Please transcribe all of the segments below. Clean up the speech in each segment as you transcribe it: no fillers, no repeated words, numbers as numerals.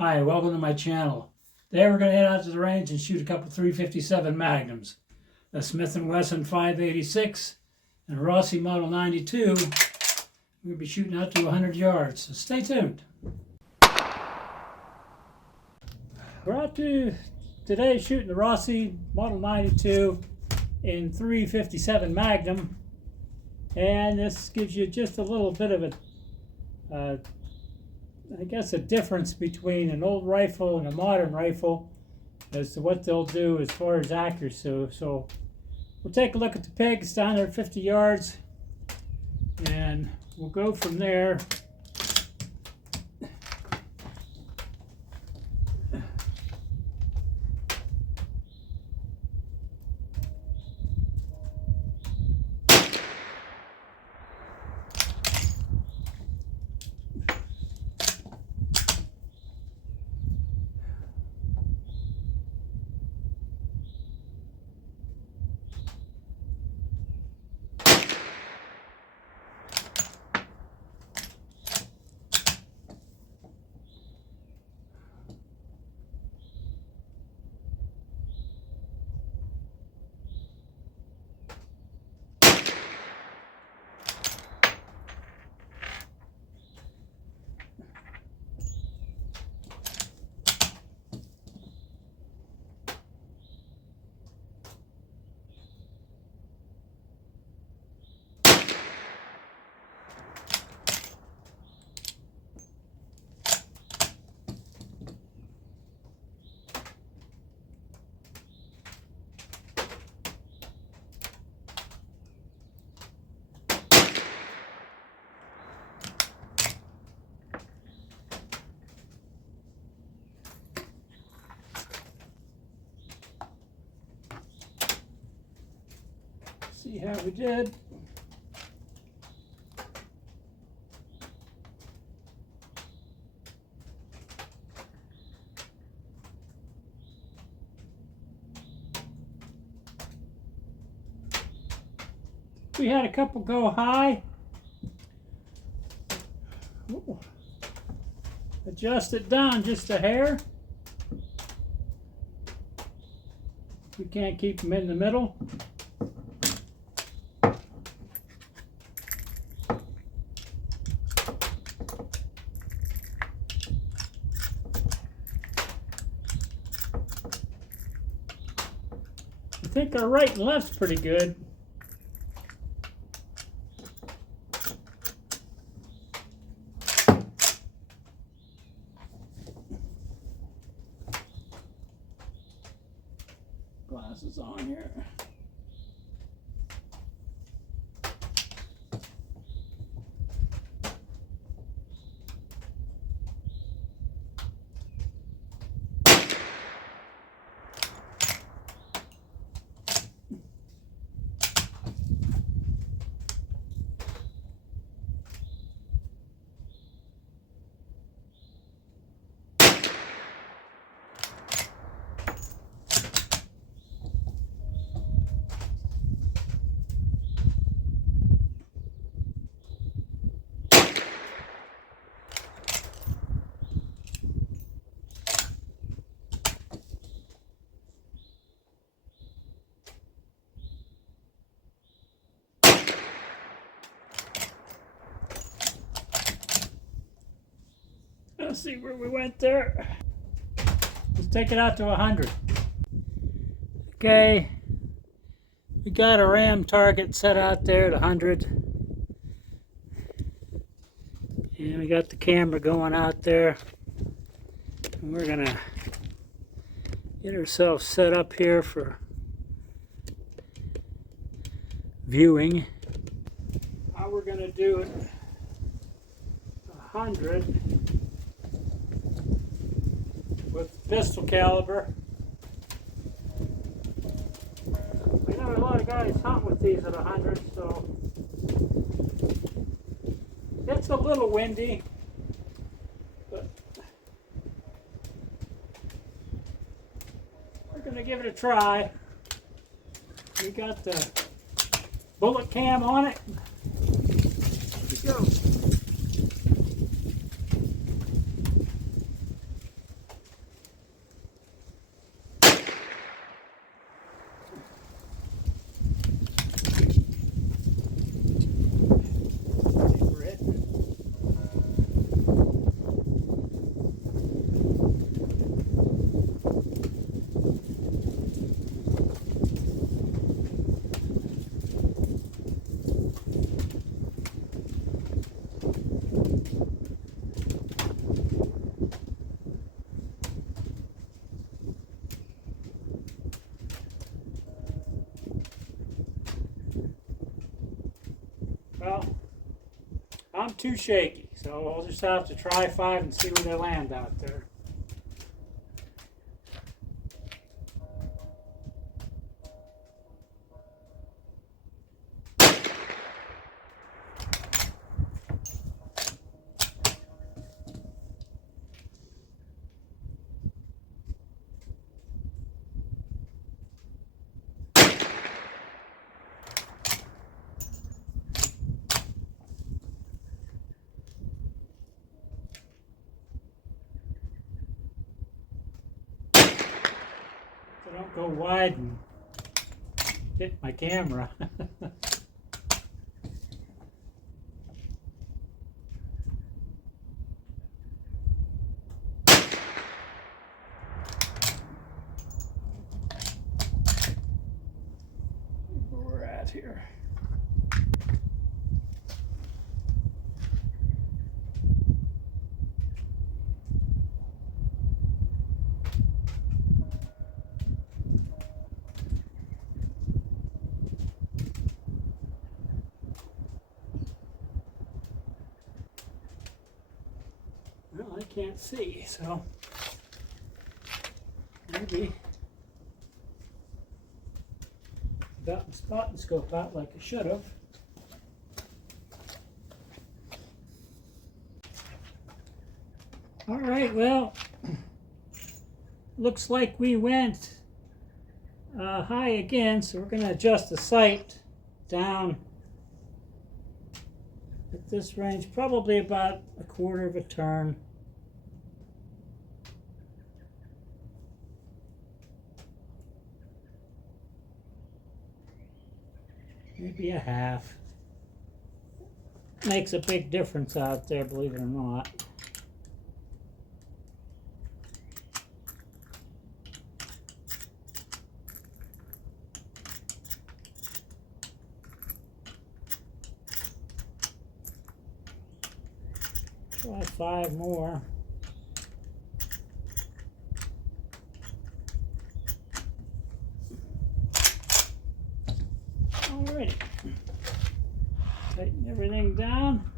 Hi, welcome to my channel. Today we're going to head out to the range and shoot a couple 357 magnums. A Smith & Wesson 586 and a Rossi Model 92. We're going to be shooting out to 100 yards, so stay tuned. We're out to today shooting the Rossi Model 92 in 357 Magnum. And this gives you just a little bit of a I guess a difference between an old rifle and a modern rifle as to what they'll do as far as accuracy. So we'll take a look at the pigs down there at 50 yards and we'll go from there. See how we did. We had a couple go high. Ooh. Adjust it down just a hair. We can't keep them in the middle. I think our right and left's pretty good. Glasses on here. Let's see where we went there. Let's take it out to 100. Okay, we got a ram target set out there at 100. And we got the camera going out there. And we're gonna get ourselves set up here for viewing. How we're gonna do it, 100. With pistol caliber. We know a lot of guys hunt with these at 100, so it's a little windy, but we're going to give it a try. We got the bullet cam on it. Here we go. I'm too shaky, so we'll just have to try 5 and see where they land out there. So don't go wide and hit my camera. Where we're at here. Well, I can't see, so maybe got the spotting scope out like I should have. All right, well, looks like we went high again, so we're going to adjust the sight down at this range, probably about 1/4 of a turn. Maybe a half. Makes a big difference out there, believe it or not. Try 5 more. Alrighty. Tighten everything down.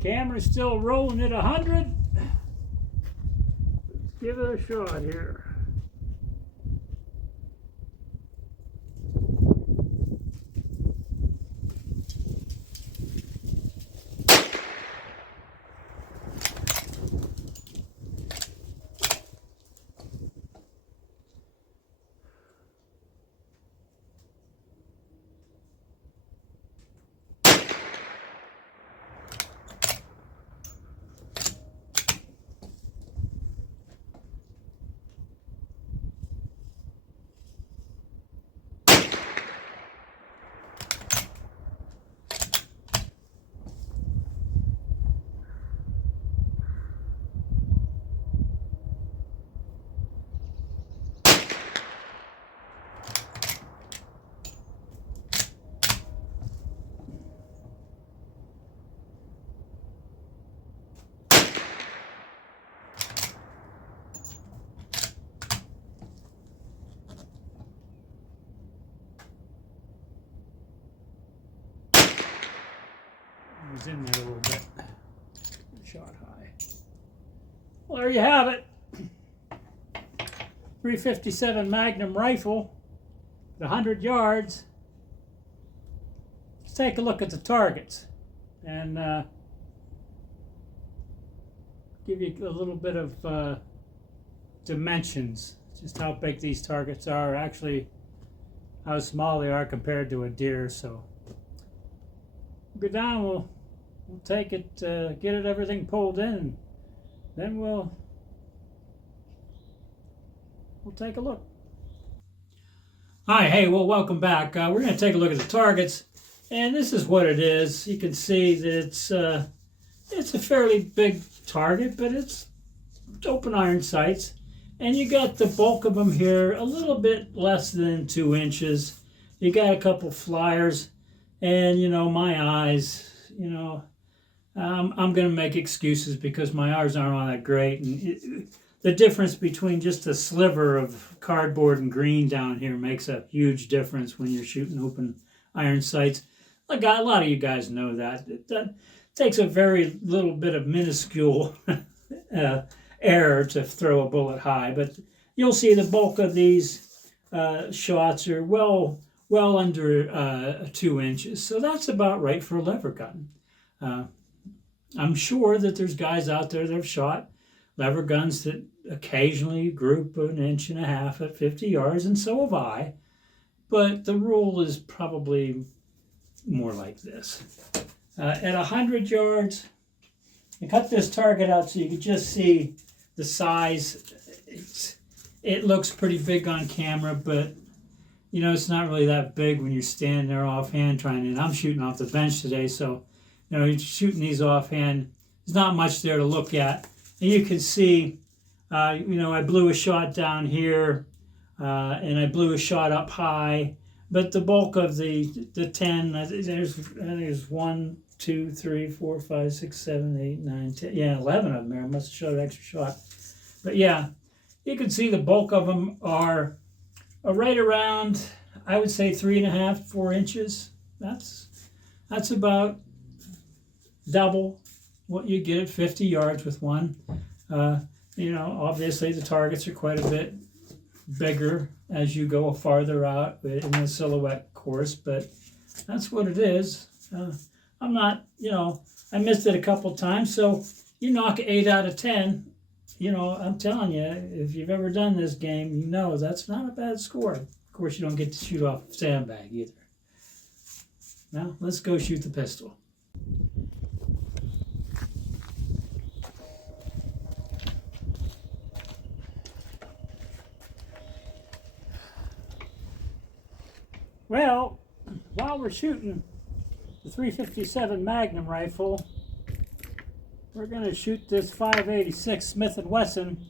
Camera's still rolling at 100. Let's give it a shot here. Was in there a little bit. Shot high. Well, there you have it. 357 Magnum rifle, 100 yards. Let's take a look at the targets and give you a little bit of dimensions, just how big these targets are, actually how small they are compared to a deer. So go down, we'll take it, get it everything pulled in, and then we'll take a look. Hi, hey, well, welcome back. We're going to take a look at the targets, and this is what it is. You can see that it's a fairly big target, but it's open iron sights, and you got the bulk of them here, a little bit less than 2 inches. You got a couple flyers, and my eyes, I'm going to make excuses because my eyes aren't all that great. And the difference between just a sliver of cardboard and green down here makes a huge difference when you're shooting open iron sights. Like a lot of you guys know that. takes a very little bit of minuscule error to throw a bullet high, but you'll see the bulk of these shots are well under 2 inches. So that's about right for a lever gun. I'm sure that there's guys out there that have shot lever guns that occasionally group 1.5 inches at 50 yards, and so have I. But the rule is probably more like this. At 100 yards, I cut this target out so you can just see the size. It looks pretty big on camera, but you know, it's not really that big when you're standing there offhand trying to, and I'm shooting off the bench today, so you know, shooting these offhand, there's not much there to look at. And you can see, you know, I blew a shot down here, and I blew a shot up high, but the bulk of the 10, there's 1, 2, 3, 4, 5, 6, 7, 8, 9, 10, yeah, 11 of them there. I must have shot an extra shot. But yeah, you can see the bulk of them are right around, I would say 3.5, 4 inches. That's about double what you get at 50 yards with one. You know, obviously the targets are quite a bit bigger as you go farther out in the silhouette course, but that's what it is. I'm not, you know, I missed it a couple times, so you knock 8 out of 10. You know, I'm telling you, if you've ever done this game, you know that's not a bad score. Of course, you don't get to shoot off a sandbag either. Now, let's go shoot the pistol. Well, while we're shooting the 357 Magnum rifle, we're going to shoot this 586 Smith & Wesson,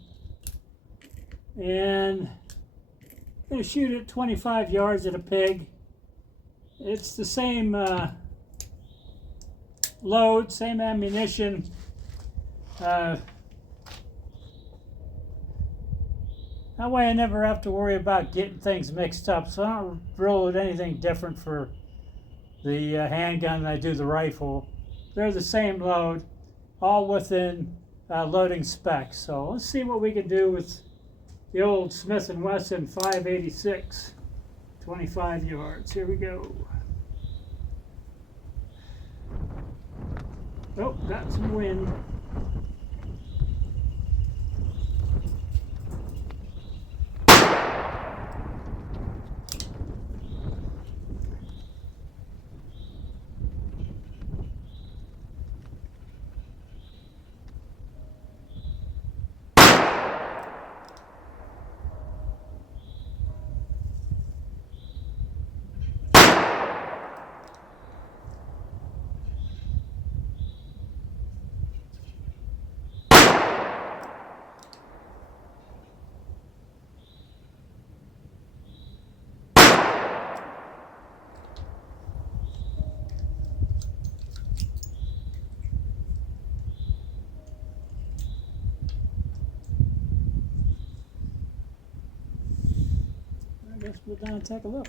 and I'm going to shoot it 25 yards at a pig. It's the same load, same ammunition. That way I never have to worry about getting things mixed up, so I don't roll it anything different for the handgun than I do the rifle. They're the same load, all within loading specs. So let's see what we can do with the old Smith & Wesson 586, 25 yards. Here we go. Oh, got some wind. Let's go down and take a look.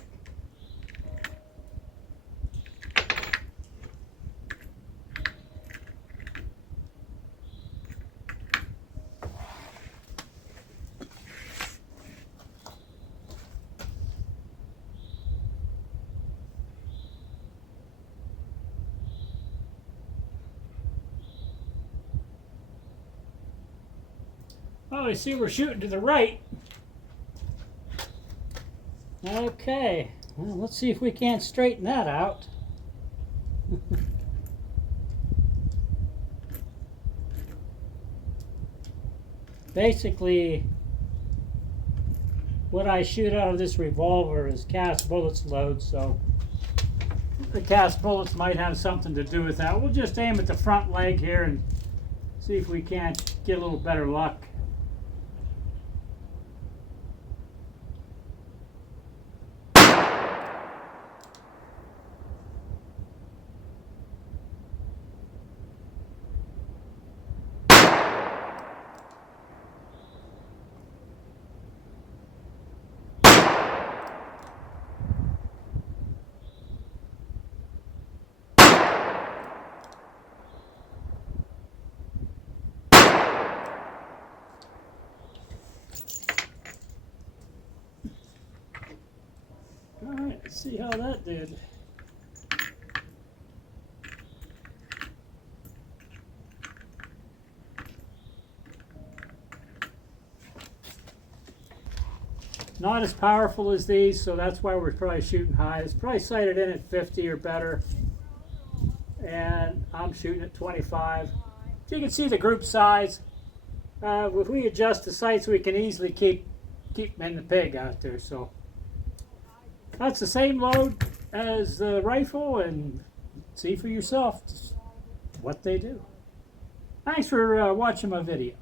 Oh, I see we're shooting to the right. Okay, well, let's see if we can't straighten that out. Basically, what I shoot out of this revolver is cast bullets load, so the cast bullets might have something to do with that. We'll just aim at the front leg here and see if we can't get a little better luck. see how that did. Not as powerful as these, so that's why we're probably shooting high. It's probably sighted in at 50 or better, and I'm shooting at 25. So you can see the group size. If we adjust the sights, we can easily keep them in the pig out there. So that's the same load as the rifle, and see for yourself what they do. Thanks for watching my video.